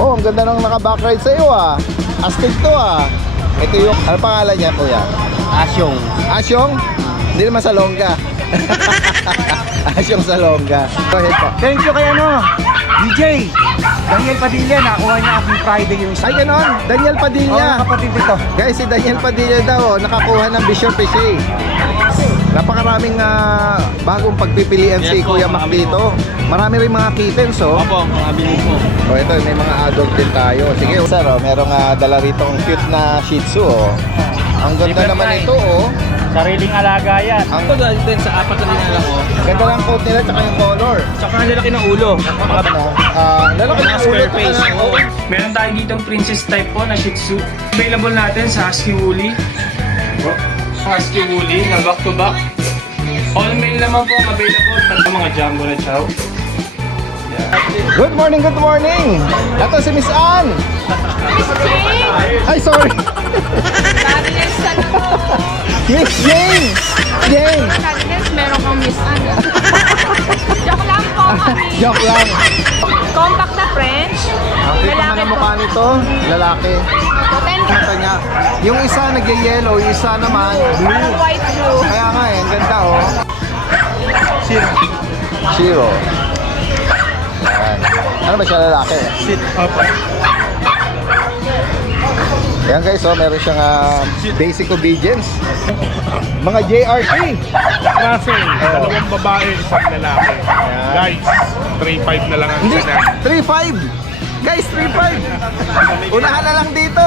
Oh, ang ganda ng naka-backride sa iyo ah. Astig to ah. Ito yung, ano pangalan niya kuya? Asyong. Asyong? Hindi naman sa longga. Asyong sa longga. Go ahead po. Thank you kay DJ Daniel Padilla. Nakuha niya akong Friday yung isa. Ay ganon, Daniel Padilla. Kapatid dito. Guys, si Daniel Padilla daw nakakuha ng Bishop Pesce. Napakaraming bagong pagpipilian si Yes, po, Kuya Mac marami dito. Marami rin mga kittens oh. Opo, mga binig po. O ito, may mga adult din tayo. Sige, sir, oh, merong dala rito ang cute na Shih Tzu oh. Ang ganda Liver naman line. ito oh. Sariling alaga yan. Ang Ito dahil din sa apat na rin lang ko. ganda ng coat nila tsaka yung color. Tsaka ang lalaki ng ulo. Lalaki ng ulo Square tsaka face. ng- oh. Meron tayo ditong princess type po na Shih Tzu. Available natin sa Husky Woolly. Husky Woolly na back to back. All male naman po ang available. Pag mga jumbo na chow. Good morning, good morning. Ito si Miss Ann. Ay, sorry. Happiness, Miss Jane. Jane. happiness, meron kang miss ano. Joke lang po kami. Joke lang. Compact na French. Ang cute naman ang mukha nito, lalaki. So, 10 ka. Mata niya. Yung isa nag-yellow, yung isa naman blue. Parang white blue. Kaya nga eh, ang ganda oh. Shiro. Yan. Ano ba siya lalaki? Sit up. Yan guys, oh, meron siyang basic obedience. Mga JRT. Russell, dalawang babae, isang lalaki. Guys, 3.5 na lang ang Hindi, isa. 3.5. Guys, 3.5. Unahan na lang dito.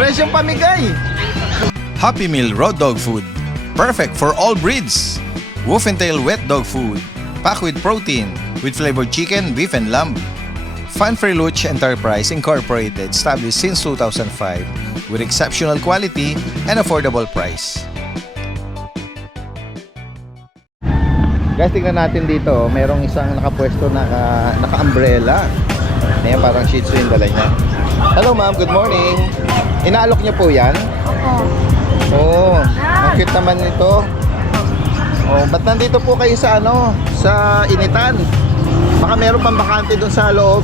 Presyong pamigay. Happy Meal Raw Dog Food. Perfect for all breeds. Wolf and Tail Wet Dog Food. Packed with protein, with flavored chicken, beef, and lamb. Fun Freluch Enterprise Incorporated, established since 2005, with exceptional quality and affordable price. Guys, tingnan natin dito. Merong isang nakapwesto na naka-umbrella. Ayan, parang Shih Tzu yung dala niya. Hello ma'am, good morning. Inaalok niyo po yan? Oo. Ang cute naman nito. Oh, ba't nandito po kayo sa sa initan? Baka meron pang bakante doon sa loob.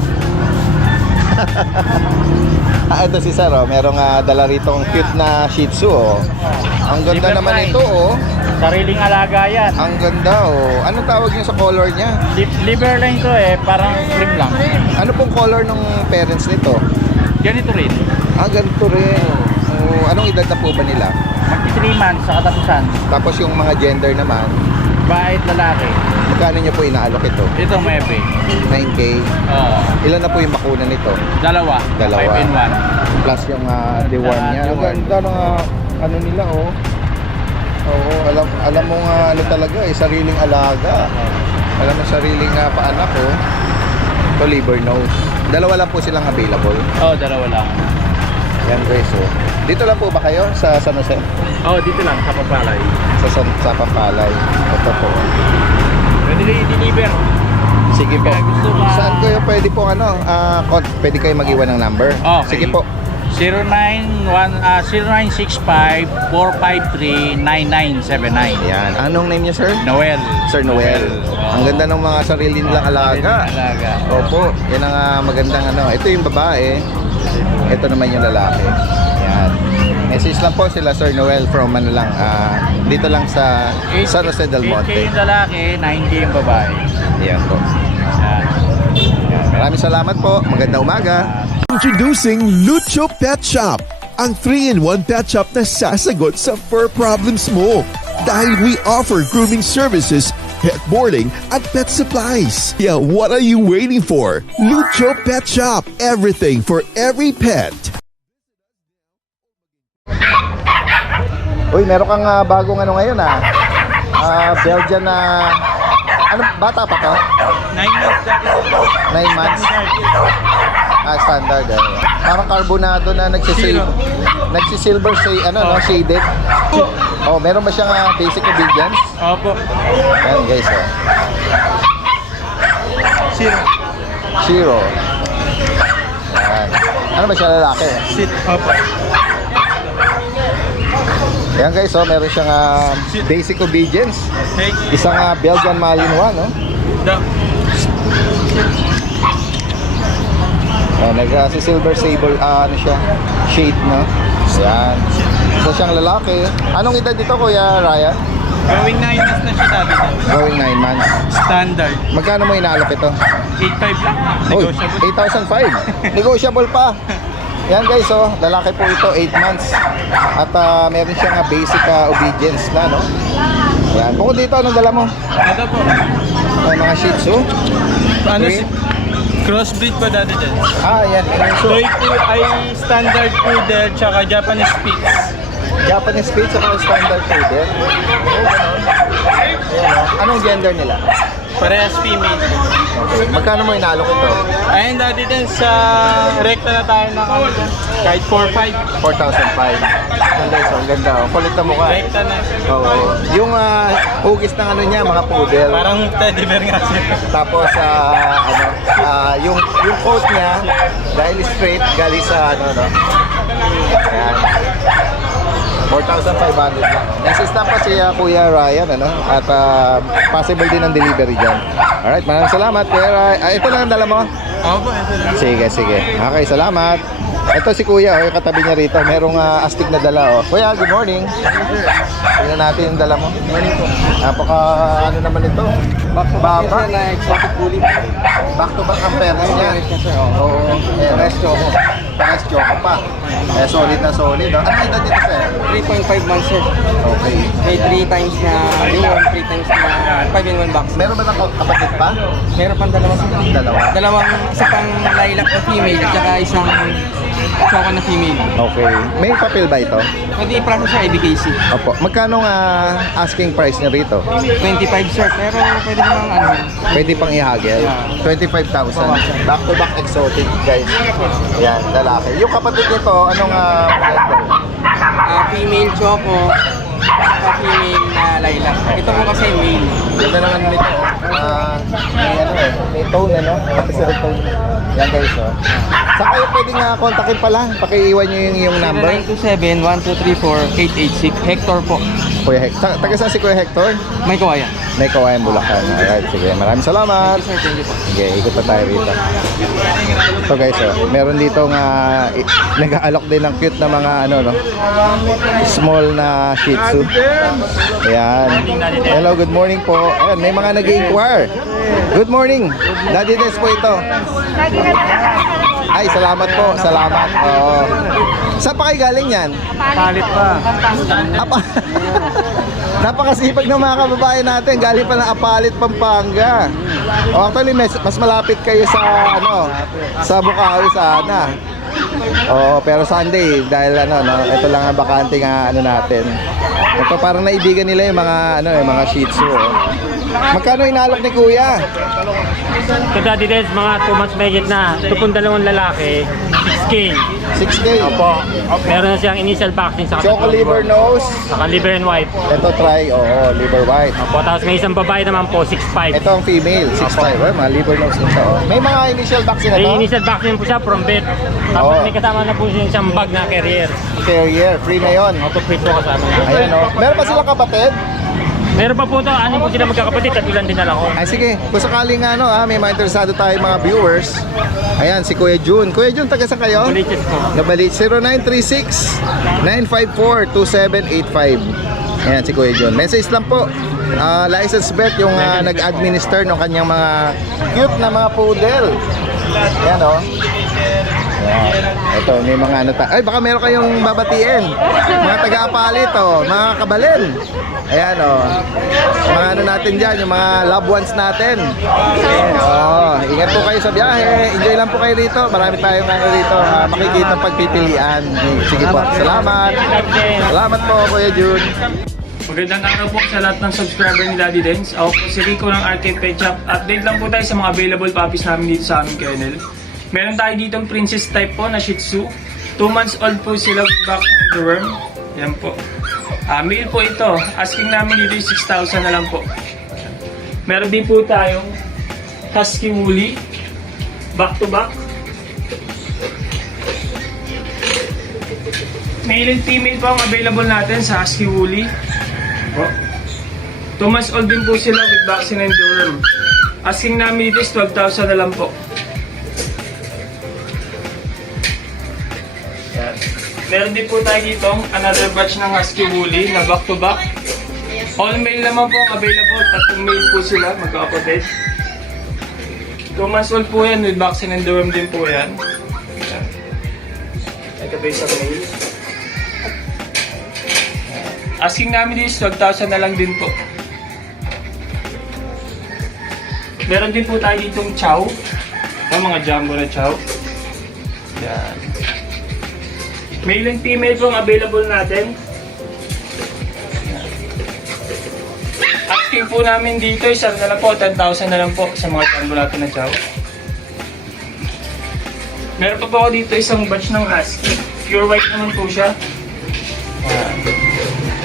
Ito si Sir, oh. Merong dala rito ang cute na Shih Tzu oh. Ang ganda Liver naman line. ito oh. Sariling alaga yan. Ang ganda oh. Anong tawag niyo sa color niya? Liver line to parang cream lang. Ano pong color ng parents nito? Ganito rin. Ganito rin. Oh, anong edad na po ba nila? Magti 3 months sa katapusan. Tapos yung mga gender naman, Bahay at lalaki. magkano niyo po inaalok ito? Ito may 9K. Ilan na po yung bakuna nito? Dalawa. Dalawa. 5 in 1. Plus yung deworm niya. Ang Deworm. ganda ng ano nila oh. Oo, alam mo nga ano talaga sariling alaga. Alam mo sariling paanak oh. Ito liver nose. Dalawa lang po silang available. Dalawa lang. Yan guys oh. Dito lang po ba kayo sa San Jose? Dito lang sa Papalay. Sa Pampalay. Ito po. Pwede kayo i-deliver. Sige po. Kaya gusto ka- Saan kayo pwede po pwede kayo mag-iwan ng number? Okay. Sige po. 0965-453-9979. Yan. Anong name niyo, sir? Noel. Sir Noel. Ang ganda ng mga sarili nilang alaga. Alaga. Opo. Yan ang magandang Ito yung babae. Ito naman yung lalaki. Yan. Message lang po sila, Sir Noel, from dito lang sa San Jose del 8K Monte. yung lalaki, 9K yung babae. Yan po. Yan. Maraming salamat po. Magandang umaga. Introducing Lucho Pet Shop, ang 3-in-1 pet shop na sasagot sa fur problems mo. Dahil we offer grooming services, pet boarding, at pet supplies. Yeah, what are you waiting for? Lucho Pet Shop, everything for every pet. Uy, meron kang bagong ngayon Belgian na bata pa to? 9 months. 9 months. Standard Parang carbonado na nagsisilver shaded. Oh, meron ba siyang basic obedience? Opo. Yan guys Shiro. Yan. Ano ba siya lalaki? Sit up. Yan guys meron siyang basic obedience. Isang Belgian Malinois no? Si Silver Sable, ano siya, shade, no? Ayan. So siyang lalaki. Anong edad dito, Kuya Ryan? Going 9 months na siya dati. Going 9 months. Standard. Magkano mo inaalok ito? 8.5 lang. Uy, Negotiable. 8,500. Negotiable pa. Yan guys, oh, lalaki po ito, 8 months. At meron siyang basic obedience na, no? Yan. Bukod dito, anong dala mo? Ito po. Mga Shih Tzu. Ano Green? crossbreed po dati dyan. Yan. So, Toy po ay standard poodle tsaka Japanese Spitz. Japanese Spitz at standard poodle. Ayan, oh. Anong gender nila? Parehas female. Okay. Magkano mo inaalok ito? Ayun dati din sa rekta na tayo ng ano dyan. Kahit 4.5. 4,500. Ang ganda, oh. Kulit na mukha. Rekta na. Oo. Yung hugis ng ano niya, mga poodle. Parang teddy bear nga siya. Tapos yung coat niya dahil straight galing sa ano, no. Ayan. 4,500 lang. Nagsistamp pa si Kuya Ryan, ano? At possible din ang delivery dyan. Alright, maraming salamat, Kuya Ryan. Ito lang ang dala mo? Opo, ito lang. Sige. Okay, salamat. Ito si Kuya, yung katabi niya rito. Merong astig na dala, oh. Kuya, good morning. Tingnan natin yung dala mo. Morning po. Napaka, ano naman ito? Baba. na exotic bully. Back to back ang fairness niya. Oo. Pares choco. Pares choco pa. Solid na solid. Oh. Ano edad dito, sir? 3.5 months sir. Okay. May 3 times na newborn, 3 times na 5-in-1 box. Meron ba ng kapatid pa? Meron pang dalawa sir. Dalawa. Isa pang lilac na female at saka isang choco na female. Okay. May papel ba ito? Pwede i-process siya ABKC. Opo. Magkano asking price niya rito? 25 sir, pero pwede namang ano. Pwede pang ihagel. 25,000. Back to back exotic, guys. Yan, lalaki. Yung kapatid nito, anong gender? Female choco, saka female na lilac. Ito po kasi male. Ganda naman nito. May tone, ano? Officer tone. Yan guys, oh. Saan kayo pwedeng kontakin pala? Pakiiwan nyo yung number. 0927-1234-886. Hector po. Kuya Hector. Taga saan si Kuya Hector? May kawayan. May Kawayan, Bulacan. Alright, sige. Maraming salamat. Sir, thank you po. Sige, ikot pa tayo rito. So guys, oh, meron dito nga nag-aalok din ng cute na mga ano, no? Small na Shih Tzu. Ayan. Hello, good morning po. Ayan, may mga nag-inquire. Good morning. Daddy Des po ito. Ay, salamat po. Salamat. Oo. Saan pa kayo galing yan? Palit pa. Napakasipag ng mga kababayan natin. Galing pa ng Apalit, Pampanga. Actually, mas malapit kayo sa sa Bukawi sana. Pero Sunday dahil ito lang ang bakante nga natin. Ito parang naibigan nila yung mga Shih Tzu. Magkano inalok ni Kuya? Ito dati din, mga 2 months mahigit na. Ito pong dalawang lalaki, 6K. 6K. Opo. Meron na siyang initial vaccine sa Choco liver nose. saka liver and white. Ito try, liver white. Opo, tapos may isang babae naman po, 6'5". Ito ang female, 6'5". Mga liver nose nito. May mga initial vaccine na May to? initial vaccine po siya from vet. Tapos Oo. may kasama na po siyang bag na carrier. Carrier, free na yun. Opo, free po kasama na. Ayan o. Meron pa silang kapatid? Meron pa po ito, po sila magkakapatid, tatulan din na lang ako. Ay sige, kung sakaling may mga interesado tayo mga viewers. Ayan, si Kuya Jun. Kuya Jun, taga saan kayo? Baliches po. Nabalit, 0936-954-2785. Ayan, si Kuya Jun. Message lang po. License bet yung nag-administer ng kanyang mga cute na mga poodle. Ayan o. Ayan. Ito, may mga ay, baka meron kayong babatiin. Mga taga-apalit, mga kabalin. Ayan, mga natin dyan, yung mga loved ones natin. Ingat po kayo sa biyahe. Enjoy lang po kayo rito. Marami tayong rito. Makikita pagpipilian. Sige po. Salamat. Salamat po, Kuya Jun. Magandang araw po sa lahat ng subscriber ni Daddy Dens. Ako po si Rico ng RK Pet Shop. Update lang po tayo sa mga available puppies namin dito sa aming kennel. Meron tayo dito ng princess type po na Shih Tzu. 2 months old po sila back from the worm. Yan po. Male po ito. Asking namin dito yung 6,000 na lang po. Meron din po tayong Husky Woolly. Back to back. Male and female po ang available natin sa Husky Woolly. 2 months old din po sila with vaccine and deworm. Asking namin dito is 12,000 na lang po. Meron din po tayo dito another batch ng Husky Woolly na back-to-back. All male naman po ang available. Tatlong male po sila, magkakapatid. 2 months old po yan with vaccine and deworm din po yan. Ayan. Ito ba isang male? Asking namin is 12,000 na lang din po. Meron din po tayo ditong chow. Mga jumbo na chow. Yan. Male and female po ang available natin. Asking po namin dito, isa na lang po, 10,000 na lang po sa mga jumbo natin na chow. Meron pa po ako dito isang batch ng husky. Pure white naman po siya.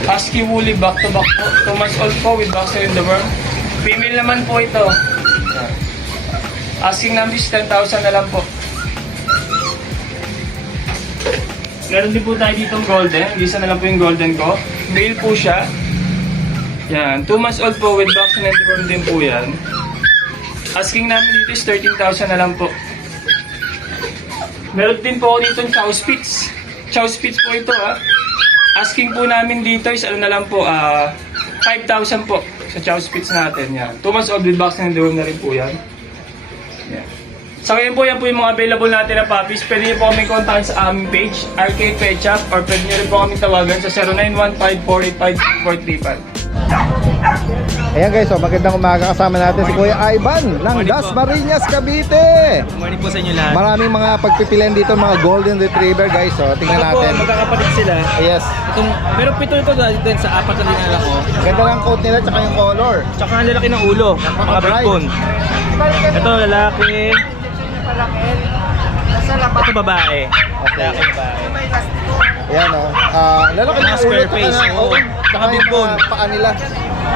Husky Woolly back-to-back po. 2 months old po with vaccine and deworm. Female naman po ito. Asking namin is 10,000 na lang po. Meron din po tayo ditong golden. Isa na lang po yung golden ko. Male po siya. Yan. 2 months old po with vaccine and deworm din po yan. Asking namin dito is 13,000 na lang po. Meron din po ako ditong Chow Spitz. Chow Spitz po ito ha. Asking po namin dito is ano na lang po, 5,000 po sa Chow Spitz natin. Yan. 2 months old with vaccine and deworm na rin po yan. Yan. So ngayon po, yan po yung mga available natin na puppies. Pwede niyo po kami kontakin sa aming page, Arcade Pet Shop, or pwede niyo rin po kami tawagan sa 0915-485-6435. Ayan guys, so magandang umaga, kasama natin si Kuya Ivan ng Dasmariñas, Cavite. Good morning po sa inyo lahat. Maraming mga pagpipilian dito, mga golden retriever guys. So tingnan Ito po, natin. magkakapatid sila. Yes. Pero pito ito din sa 4 na dinala ko. Ganda ng coat nila tsaka yung color. Tsaka ang lalaki ng ulo, mga big bone. Ito lalaki. Ito babae. Lalaki babae. Ayan o. Lalaki ng Mga ulo square face, oo. Tsaka big yung bone. paa nila.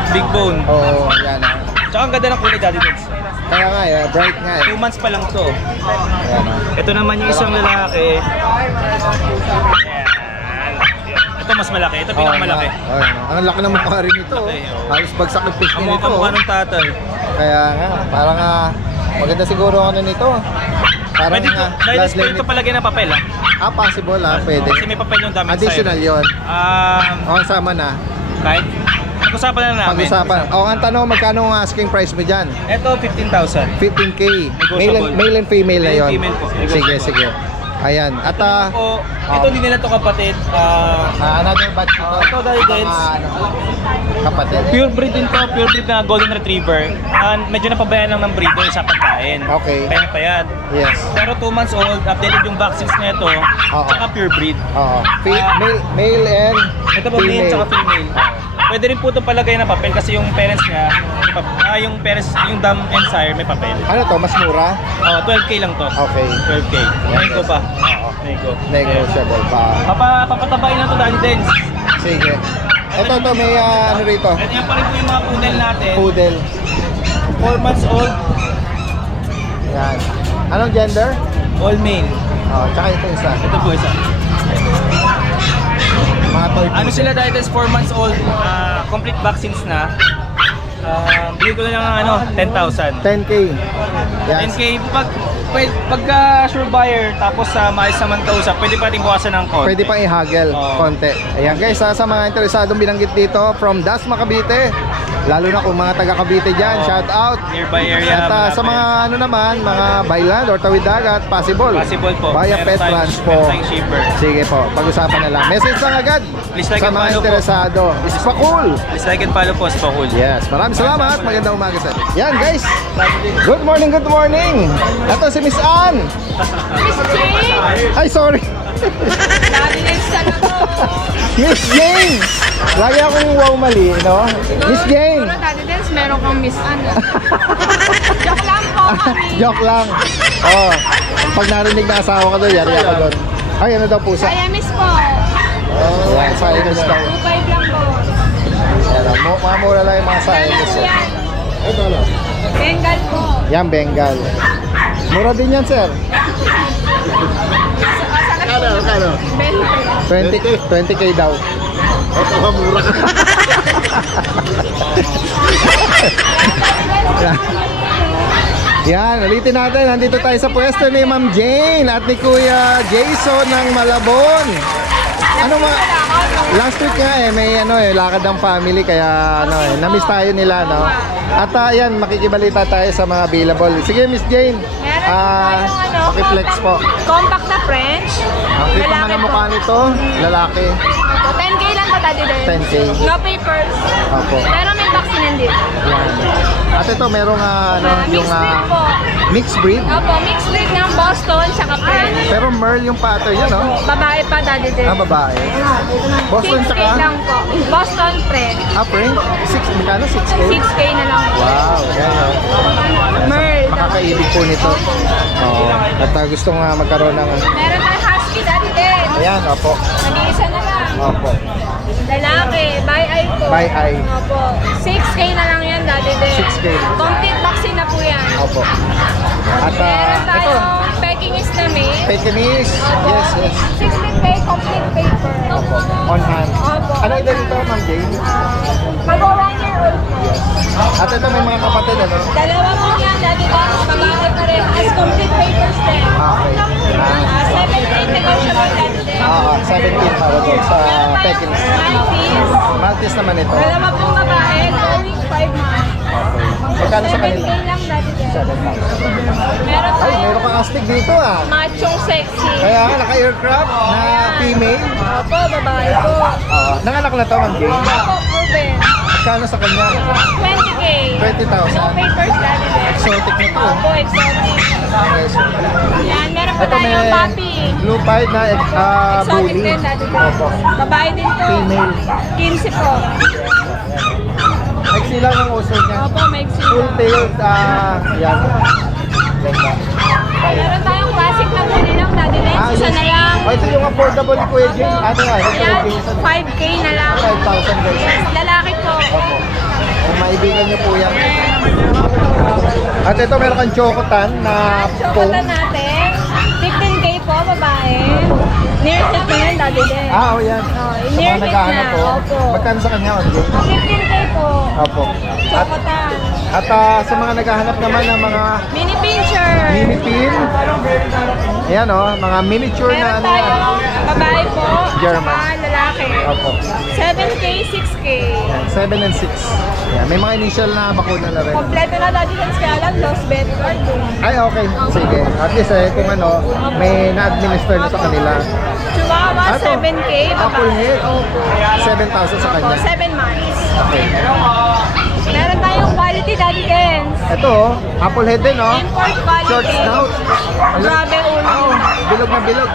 Big bone. Oo, ayan o. Tsaka ang ganda ng kulay daddy Deds. Kaya nga bright nga 2 months pa lang to. Ayan o. Ito naman yung isang lalaki. Ayan. Ito mas malaki. Ito pinakamalaki. Ayan o. Ang laki ng mukha rin ito. Laki, oo. Halos bagsak ng fish Ang nito. mukha ng tatay. Kaya nga, parang maganda siguro ano nito. Parang Pwede ito, dahil bloodline ito palagay ng papel ah. possible pwede. Kasi may papel yung damage Additional yon. O, sama na. Kahit pag-usapan na namin. Pag-usapan. O, ang tanong, magkano ang asking price mo dyan? Ito 15,000. 15K. Negotiable. Male and female na Male and yon. female po. Sige, Negotiable. sige. Ayan. At Ito din nila to kapatid. another batch ito. Ito dahil Deds. Kapatid. Pure breed din to, pure breed na golden retriever. Medyo napabayaan lang ng breeder sa pagkain. Okay. Kaya payat. Yes. Pero 2 months old, updated yung vaccines nito. Tsaka pure breed. Oo. Male and Ito po male tsaka female. Pwede rin po itong palagay na papel kasi yung parents niya, yung dam and sire may papel. Ano to? Mas mura? 12K lang to. Okay. 12K. Nego pa. Nego. Negotiable pa. Papatabain na to dahil din. Sige. Ito, may ano rito? Ito yan pa rin po yung mga poodle natin. Poodle. 4 months old, Yan. Anong gender? all male. Tsaka ito isa. Ito po isa. Mga toy. Ano sila dahil 4 months old, complete vaccines na. Bigay ko na lang 10,000. 10K. Yan. 10K pagka sure buyer tapos maayos naman kausap, pwede pa rin bukasan ng konti. Pwede pang i-haggle konti. Ayan guys, sa mga interesadong binanggit dito from Dasma Cavite, lalo na kung mga taga Cavite dyan, shout out. Nearby area. At sa mga ano naman, mga byland or tawid dagat, possible. Possible po. Via Meron Pet tayong- Transpo. meron tayong shipper. Sige po, pag-usapan na lang. Message lang agad Please like sa and mga follow po. interesado. Ispa-cool. Please like and follow po sa Pakul. Yes, maraming salamat. Magandang umaga sa inyo. Yan guys. Good morning, good morning. Ito si Miss Ann. Miss Jane! Ay, sorry. Daddy Deds na to. Miss Jane. Lagi akong wow mali, no? Miss Jane. Siguro Daddy Deds, meron kang Miss Ann. Joke lang po kami. Joke lang. Oh, pag narinig na asawa ka doon, yari ako doon. Ay, ano daw pusa? Kaya Miss po. Yan, Siamese daw. 2.5 lang po. Yan, mga mura lang yung mga Siamese. Yan. Ito, ano? Bengal po. Yan, Bengal. Mura din yan, sir. Kano? 20K daw. Ito ka mura. Yan, ulitin natin. Nandito tayo sa pwesto ni Ma'am Jane at ni Kuya Jason ng Malabon. Ano mga last week nga may lakad ng family kaya na-miss tayo nila no. At ayan, makikibalita tayo sa mga available. Sige Miss Jane. Paki-flex po. Compact na French. Ang cute naman ang mukha nito, lalaki. Opo, 10K lang to Daddy din. 10K. No papers. Opo. Pero may vaccine din. Yan. At ito merong yung Mixed breed po. mixed breed. Opo, mixed breed ng Boston tsaka French. Pero Merle yung pattern niya no. Babae pa Daddy din. Babae. Boston 6K tsaka lang po. Boston French. Frank, 6 magkano? 6K? 6K na lang po. Wow, yan o. Merle. Makakaibig po nito. Oo. At gusto nga magkaroon ng Meron tayong husky Daddy din. ayan, opo. Nag-iisa na lang. Opo. Lalaki, by eye po. By eye. Opo. 6K na lang yan Daddy din. 6K. Complete vaccine na po yan. Opo. At Meron ito, tayong Pekingese na male. Pekingese. Opo. Yes, yes. 16 pay, complete paper. Opo. On hand. Opo. Ano edad ito, Ma'am Jane? Mag-1 year old po. At ito may mga kapatid, ano? Dalawa po yan, Daddy din. Babae pa rin. As complete papers din. Okay. 17 negotiable Daddy din. 17 para doon sa Meron tayong Pekingese. Maltese. Maltese naman ito. Dalawa pong babae, going 5 months. Magkano sa 7K kanila? lang Daddy din. 7,000. Meron Ay, tayong meron kang astig dito ah. machong sexy. Kaya nga, naka-aircraft na female. Opo, babae po. Nanganak na to, Ma'am Jane. Opo, proven. Magkano sa kanya? 20K. 20,000. No papers Daddy din. Exotic na to. Opo, exotic. Okay, so, Yan, meron pa ito may tayong puppy. blue pied na Exotic bully. din Daddy din. Opo. Babae din po. Female. 15 po. Exi lang ang uso niya. Opo, may Full tailed, yan. Ganda. Meron tayong classic na bully lang Daddy din. Isa yes. na lang. Oh, ito yung affordable ni Kuya Jim. Ano nga? Ito Ayan, yung Jason. 5K na lang. 5,000 guys. Lalaki po. Opo. Kung maibigan niyo po yan. At ito meron kang chocotan na foam. Chocolate natin. 15K po, babae. Near tip na yan, Daddy din. Oh, yan. Oh, Sa near mga tip naghahanap na. po. Opo. Magkano sa kanya? Ano? 15K po. Opo. Chocotan. At sa mga naghahanap naman ng mga Mini pincher. mini pin. Ayan mga miniature na Meron tayong babae po. German. Saka lalaki. Opo. 7K, 6K. Yan, 7 and 6. Yan, may mga initial na bakuna na rin. Kompleto na Daddy din. Kaya lang, lost bed card. Ay, okay. Sige. At least kung may na-administer na sa kanila. Chihuahua, Ato, 7K. Apple Babae. head. Opo. 7,000 sa Opo, kanya. 7 months. Okay. Meron tayong quality Daddy Dens. Ito, apple head din, Import quality. Short snout. Grabe ulo. Bilog na bilog.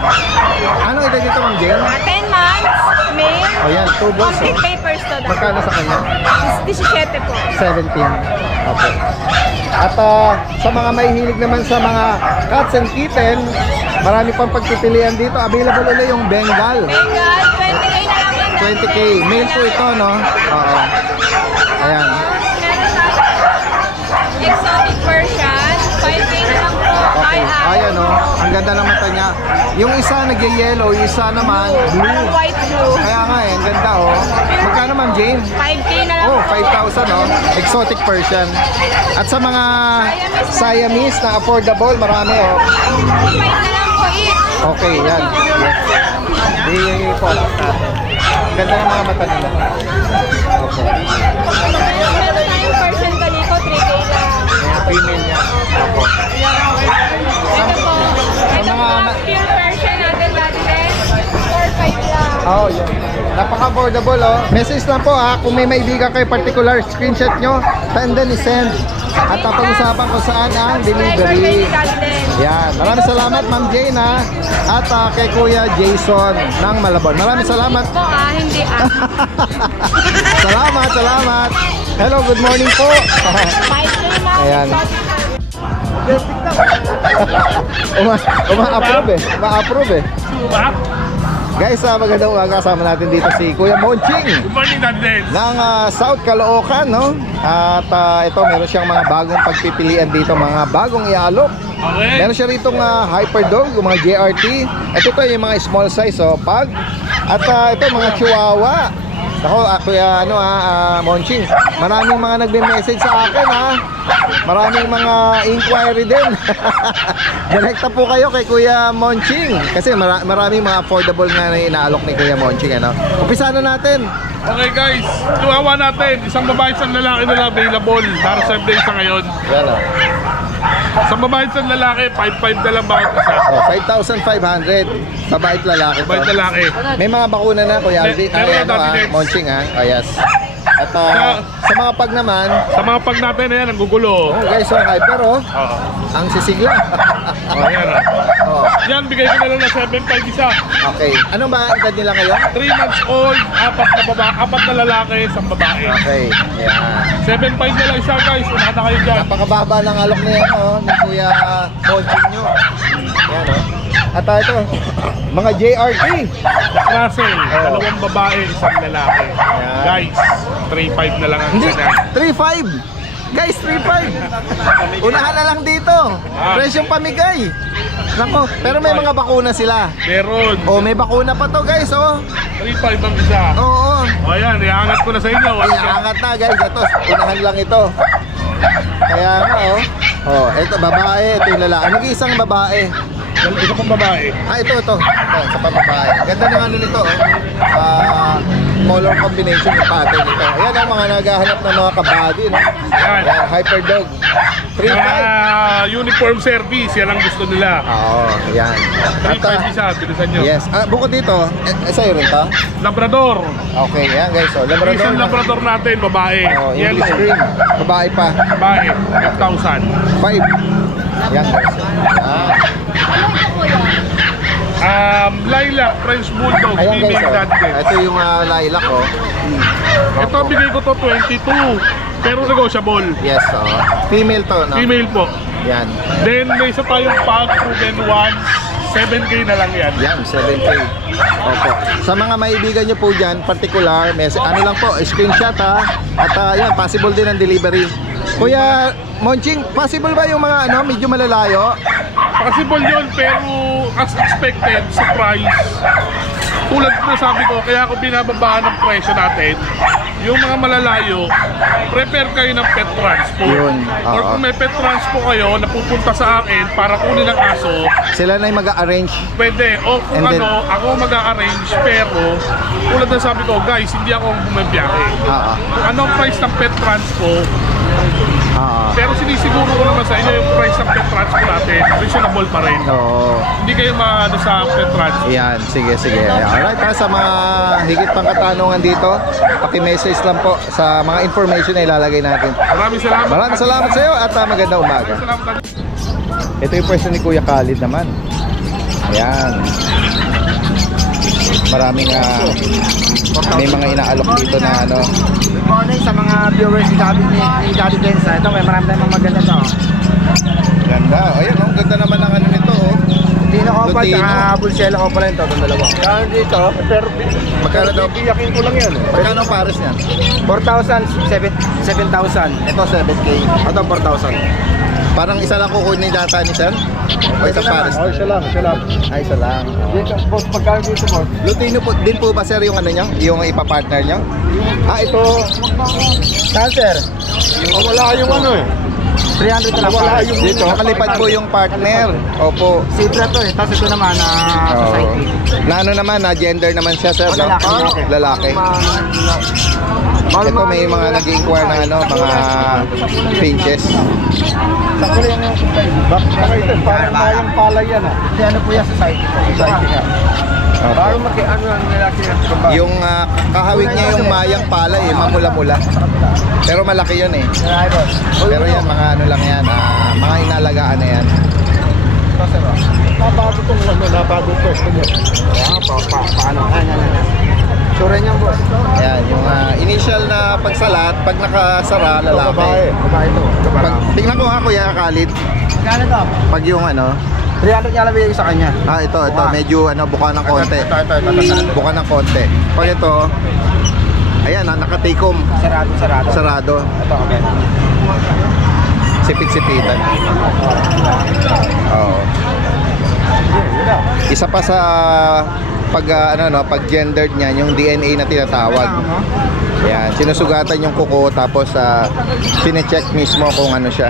Ano edad dito, Ma'am Jane? 10 months, male. O yan, 2 balls. Complete papers to. Daddy. Magkano sa kanya? 17 po. 17. Okay. At sa mga mahihilig naman sa mga cats and kitten, marami pang pagpipilian dito. Available ulit yung Bengal. Bengal, 20K na lang yan. Daddy 20K. Dens. Male po ito, no? Oo. Ayan. Meron tayong exotic version, 5K na lang po. Okay. Ayan, ang ganda ng mata niya. Yung isa nag-yellow, yung isa naman Parang blue. white blue. Kaya nga ang ganda, Magkano, Ma'am Jane? 5K na lang Oh, po. 5,000, Exotic Persian. At sa mga Siamese na affordable, marami, 5 na lang po each. Okay, yan. Yes. I-focus natin. Ganda ng mga mata nila. Okay. Meron tayong Persian Calico, 3K lang. Yung female niya. Opo. Ito po. Ito po, pure Persian natin Daddy Dens, 4-5 lang. Oh, yan. Napaka-affordable, Message lang po, kung may maibigan kayo particular, screenshot nyo, and then i-send. At pag-usapan ko saan ang delivery. Yan. Maraming salamat, Ma'am Jane, At kay Kuya Jason ng Malabon. Maraming salamat. Po hindi Salamat, salamat. Hello, good morning po. 5K na. Ayan. Uma-approve Uma-approve Guys, magandang umaga. Kasama natin dito si Kuya Monching Good morning, Daddy Dens. ng South Caloocan, At ito, meron siyang mga bagong pagpipilian dito, mga bagong ialok. Okay. Meron siya rito Hyperdog, yung mga JRT. Ito yung mga small size, pag. At ito, mga Chihuahua. Ako, Kuya Monching, maraming mga nagme-message sa akin ha. Maraming mga inquiry din. Direkta po kayo kay Kuya Monching kasi maraming mga affordable nga na inaalok ni Kuya Monching, ano. Umpisa na natin. Okay guys, tuwawa natin. Isang babae, isang lalaki na lang available para sa day sa ngayon. Yan o. Sa babae, isang lalaki, 5,500 na lang bawat isa. 5,500. Babae at lalaki to. Babae, lalaki. May mga bakuna na, Kuya Alvin. Meron na, Daddy Dex. Monching ha. Oh, yes. At sa mga pag naman, Sa mga pag natin na yan, ang gugulo. oh guys, so hyper oh. Oo. Ang sisigla. Oh, yan ah. Oh, Yan, bigay ko na lang na 7,500 isa. okay. Ano ba edad nila ngayon? 3 months old, 4 na lalaki, isang babae. Okay. Yeah. 7,500 na lang isa guys, unahan na kayo dyan. Napakababa ng alok na yan oh, ni Kuya Monching nyo. Yan oh. At ito, mga JRT. Russell, dalawang babae, isang lalaki. Yan. Guys, 3,500 na lang ang Hindi, isa na. 3.5. Guys, 3.5. Unahan na lang dito. Presyong pamigay. Nako, pero may mga bakuna sila. Meron. Oh, may bakuna pa to guys oh. 3,500 ang isa. Oo. O yan, iangat ko na sa inyo. Iangat na guys, ito, unahan lang ito. Kaya nga oh. Oh, ito babae, ito yung lalaki. Nag-iisang babae. Isa kong babae. Ito. Ito, sa pababae. Ganda ng ano nito oh. Color combination ng pattern nito. Ayan ang mga naghahanap ng mga kabady, no? Yan. Ayan, hyper dog. 3.5. Uniform service, yan ang gusto nila. Oo, ayan. 3,500 isa, bilisan nyo. Yes. Bukod dito, sa'yo rin to? Labrador. Okay, yan guys. Oh, Labrador. Isang Labrador natin, babae. Oh, English Yellow. cream. Babae pa. Babae, 5,000. 5. Yan guys. Lilac, French Bulldog, Ayan guys. female natin. Ito yung lilac oh. Ito, bigay ko to 22. Pero negotiable. Yes, oh. Female to, no? Female po. Yan. Then, may isa tayong pag proven one. 7K na lang yan. Yan, 7K. Opo. Sa mga maibigan nyo po dyan, particular, ano lang po, screenshot ha. At yan, possible din ang delivery. Kuya Monching, possible ba yung mga medyo malalayo? Possible yun, pero as expected, sa price, tulad na sabi ko, kaya ako binababaan ng presyo natin, yung mga malalayo, prepare kayo ng pet transpo. Yun, Or oo. kung may pet transpo kayo na pupunta sa akin para kunin ang aso, Sila na yung mag-arrange. pwede. O kung And then- ako mag-a-arrange, pero tulad na sabi ko, guys, hindi ako bumabiyahe. Anong price ng pet transpo? Pero sinisiguro ko naman sa inyo yung price ng pet transpo natin, reasonable pa rin. Oo. Hindi kayo maano sa pet transpo. Yan, sige. Alright ha, sa mga higit pang katanungan dito, paki-message lang po sa mga information na ilalagay natin. Maraming salamat. Maraming salamat sa iyo at magandang umaga. Salamat. Ito yung pwesto ni Kuya Khalid naman. Ayan. Maraming may mga inaalok dito na Good morning sa mga viewers ni Daddy Densa. Ito, may marami tayong mga maganda to. Ganda. Ayan, ang ganda naman ng ano nito oh. Lutino Copa, Lutino. saka Bulsela Copa rin to, itong dalawa. Kaya dito, Magkano daw? biyakin ko lang yan. Magkano ang pares niyan? 4,000, 7,000. Ito 7K. Ito, 4,000. Parang isa lang kukunin data ni sir? O isang pares? Oh, isa lang. Ay, isa lang. Dito, boss, pagkano dito, boss? Lutino po din po ba sir yung ano niyo? Yung ipapartner niyo? Ito. Sir, Wala yung ano eh. 300 na lang. Wala yung dito. Nakalipad po yung partner. Opo. Sidra to eh. Tapos ito naman na society. Na ano naman, na gender naman siya sir. no? Lalaki. Ito may mga nag-inquire ng mga pinches. Sa kulay yung parang palay yan ah. Hindi, ano po yan, society po. Society nga. Parang ano ang lalaki yan. Yung kahawig niya yung mayang pala eh, mamula-mula. Pero malaki yun eh. Pero yan, mga ano lang yan, mga inalagaan na yan. Nabago itong pwesto nyo. Paano? Sure niyan, boss. Ayan, yung initial na pagsalat, pag nakasara, lalaki. Babae ito. Tingnan ko Kuya Khalid. Kano to? Pag yung 300 niya lang bigay sa kanya. ito, medyo buka ng konti. Ito. Buka ng konti. Pag ito, ayan, nakatikom. Sarado. Sarado. Ito, okay. Sipit-sipitan. Oo. Isa pa sa pag pag gendered niyan, yung DNA na tinatawag. Yan, sinusugatan yung kuko tapos sine-check mismo kung ano siya.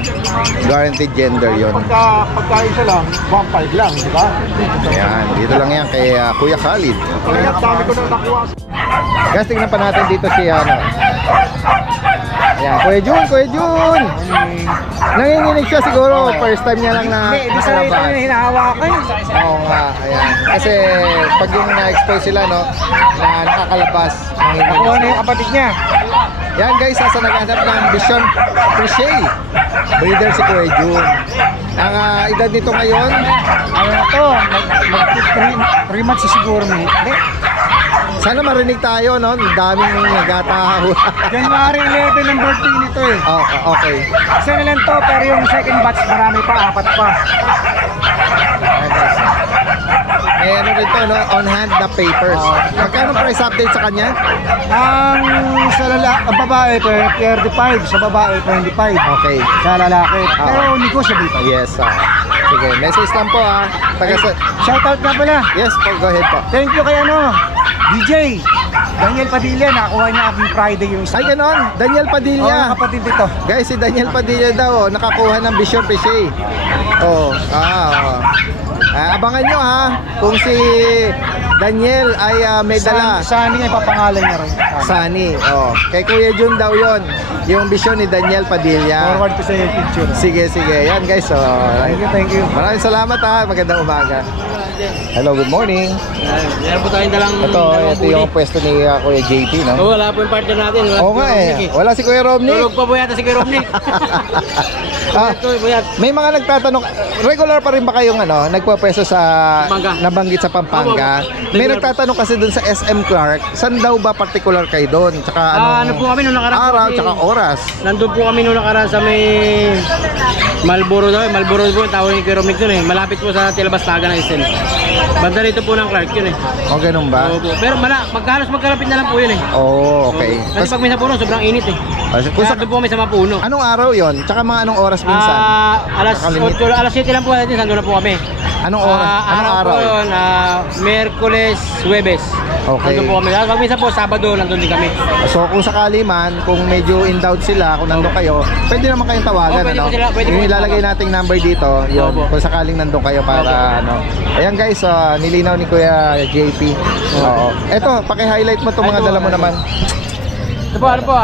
Guaranteed gender 'yon. Pagkain siya lang, 1.5 lang, di ba? Yan, dito lang yan kay Kuya Khalid. Kaya dami ko na nakuha. Guys, tingnan pa natin dito si Yan, Kuya Jun! Nanginginig siya siguro, first time niya lang na Hindi sa ito yung hinahawakan. Oo nga, ayan. Kasi pag yung na-expose sila, no, na nakakalabas, nanginginig Ano siya. yung kapatid niya? Yan guys, sa naghanap ng Vision Crochet. Breeder si Kuya Jun. Ang edad nito ngayon, Ano na to? Mag 3 months siguro may hikli. sana marinig tayo, no? Ang daming nagatawa. January 11 ang birthday nito eh. Oh, okay. Isa na lang to, pero yung second batch marami pa, 4 pa. Ayan, guys. Eh, ano rito, no? On hand na papers. Magkano price update sa kanya? Ang babae, 35. Sa babae, 25. Okay. Sa lalaki. Pero negotiable pa. Yes, sige. Message lang po, Shoutout na pala. Yes po, go ahead po. Thank you kay DJ Daniel Padilla. Nakuha niya every Friday yung isa. Ay, ganon. Daniel Padilla. Kapatid dito. Guys, si Daniel Padilla daw, nakakuha ng Vision Crochet. Abangan nyo kung si Daniel ay may dala. Sunny ay papangalan niya rin. Sunny. Kay Kuya Jun daw yon, yung Vision ni Daniel Padilla. Forward ko sa yung picture. Sige. Yan guys. Thank you. Maraming salamat Magandang umaga. Hello, good morning. Meron po tayong dalang Ito yung pwesto ni Kuya JP, no? Wala po yung partner natin. Oo nga Wala si Kuya Romney. Tulog pa po yata si Kuya Romney. May mga nagtatanong, regular pa rin ba kayong nagpapwesto sa Pampanga. nabanggit sa Pampanga? May nagtatanong kasi dun sa SM Clark, saan daw ba particular kayo doon? Tsaka Ano po kami nung nakaraan araw, kasi- tsaka oras. Nandun po kami nung nakaraan sa may Marlboro daw. Marlboro po yung tawag ni Kuya Romney dun eh. Malapit po sa Tilabastaga ng SM. Banda rito po ng Clark yun eh. O ganun ba? Oo po. Pero magkahalos magkalapit na lang po yun eh. Oh, okay. Kasi pag minsan po nun, sobrang init eh. Kung Kaya sa, doon po kami sa Mapuno. anong araw yon? Tsaka mga anong oras minsan? Alas Nakalimit. 8, alas 7 lang po natin, nandun na po kami. Anong oras? Anong araw? po yun, Merkules, Huwebes. Okay. Nandun po kami. Pag minsan po, Sabado, nandun din kami. So kung sakali man, kung medyo in doubt sila, kung nandun kayo, pwede naman kayong tawagan, Pwede po sila, pwede yung po ilalagay sila. nating number dito, yun, Opo. kung sakaling nandun kayo para Ayan guys, nilinaw ni Kuya JP. Oo. Eto, paki-highlight mo itong mga Ito, dala mo naman. Ito po,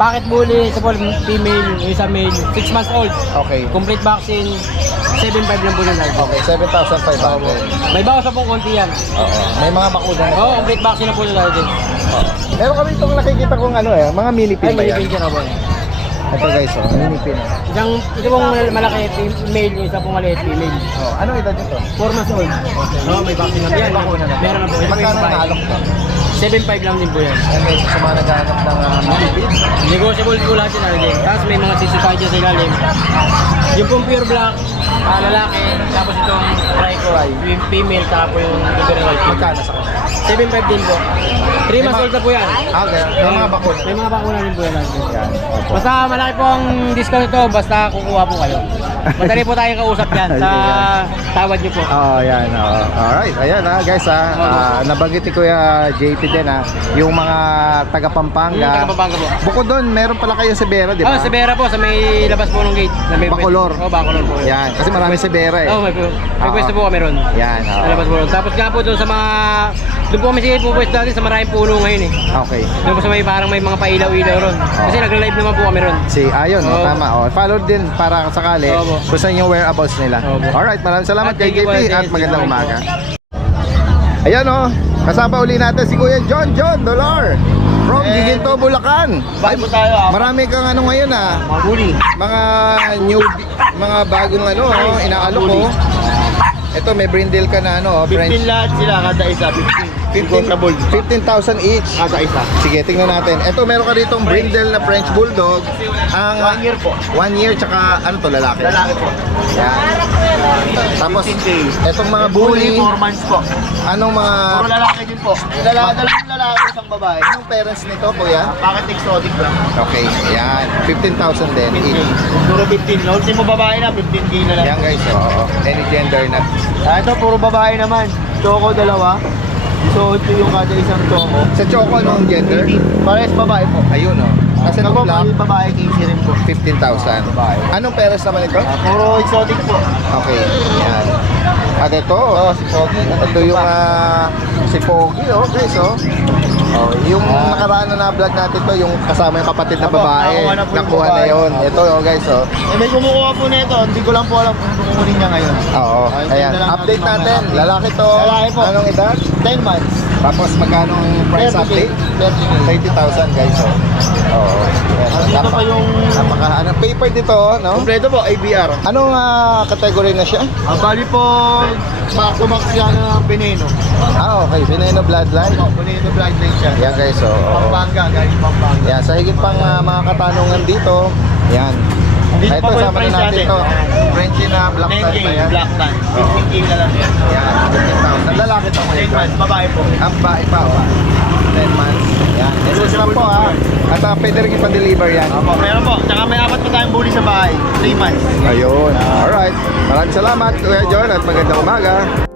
Pocket bully, isa po female, isa male, 6 months old. Okay. Complete vaccine, 7.5 lang po yun. Okay, 7,500. May bawas na pong konti yan. Oo. May mga bakuna na. Oo, complete vaccine na po yun natin. Meron kami itong nakikita kong mga mini pin Ay, ba yan? may dyan ako. Ito guys, mini pin. Ito pong malaki male, yung isa pong maliit female. Anong edad nito? 4 months old. Oo, may vaccine na yan. Bakuna na. Meron na po. Ito po yung Magkano babae. naalok to? 7.5 lang din po yan. Ayan guys, sa mga naghahanap ng mini pin. Negotiable po lahat yun natin. Tapos may mga 65 dyan sa ilalim. Yung pong pure black, lalaki. Tapos itong trico, yung female, tapos yung liberal. Magkano sa kanya? 7.5 din po. 3 months old na po yan. Okay, may mga bakuna. May mga bakuna din po yan natin. Yan. Opo. Basta malaki po ang discount ito, basta kukuha po kayo. Madali po tayong kausap dyan sa tawad nyo po. Yan. Alright, ayan guys nabanggit ni Kuya JP din yung mga taga Pampanga. Taga-Pampanga po. Bukod doon, meron pala kayo sa Vera, di ba? Sa Vera po, sa may labas po ng gate. Na may Bacolor. Bacolor po. Yan, kasi marami sa Vera may pwesto po kami ron. Yan, Sa labas po ron. Tapos nga po doon sa mga, doon po kami sige po pwesto natin sa maraming puno ngayon eh. Okay. Doon po sa may parang may mga pailaw-ilaw ron. Kasi nagla-live naman po kami ron. Si Ayon, Oo. tama. Follow din para sakali Opo. kung saan yung whereabouts nila. Opo. Alright, maraming salamat At kay thank you JP po, at thank magandang you. umaga. Ayan kasama uli natin si Kuya John Dolar from Giginto, Bulacan. Ay, marami kang ngayon Mga bully. mga new, mga bagong inaalok ko. Ito may brindle ka na French. lahat sila, kada isa, 15,000 each. Kada isa. Sige, tingnan natin. Ito meron ka ditong brindle na French Bulldog. Ang 1 year po. 1 year tsaka po lalaki. Lalaki po. Yan. Tapos 15K. etong mga bully, 4 months po. anong mga Puro lalaki din po. Dalawang lalaki, isang babae. anong parents nito, kuya? Bakit exotic lang? Okay, yan. 15,000 din each. Puro 15. Ultimo babae na, 15K na lang. Yan guys, oo. Any gender na. Ito, puro babae naman. Choco, dalawa. So, ito yung kada isang choco. Sa Choco, anong gender? Parehas babae po. Ayun oh. Kasi Ako, nung black, babae, 15 rin po. 15,000. Babae. Anong peres naman ito? Puro exotic po. Okay, yan. At ito, Si Pogi. ito yung si Pogi, oh guys, oh. Oh, yung nakaraan na vlog natin to, yung kasama yung kapatid na Opo, babae, nakuha na po yung nakuha na babae. yun. Opo. Ito, oh guys, oh. May kumukuha po nito. Hindi ko lang po alam kung kukunin niya ngayon. Oo, Ayun, ayan. tingnan lang Update natin natin. mamaya. Lalaki to. Lalaki po. Anong edad? 10 months. Tapos magkano ang price 30K. update? 30K. 30,000 guys, oh. Oo. Dito pa yung Ano, paper dito, no? kompleto po, ABR. Anong category na siya? Ang bali po, back to back siya ng Veneno. Okay. Veneno Bloodline. Veneno blind line siya. Yan guys, oh. Pampanga, galing Pampanga. Yan, sa higit pang mga katanungan dito, yan. Dito Ito, pa po yung sama na price natin natin. to. Frenchie na black 10K, tie ba yan? black tan. 15K na lang yan. Yan, 15,000. Lalaki to mo 10 months, babae po. Ang bae pa, oh. 10 months. Yan. Message lang po, ha. At pwede rin ipa-deliver yan. Opo, meron po. Tsaka may apat pa tayong bully sa bahay. 3 months. Ayun. Alright. Maraming salamat, Kuya John, at magandang umaga.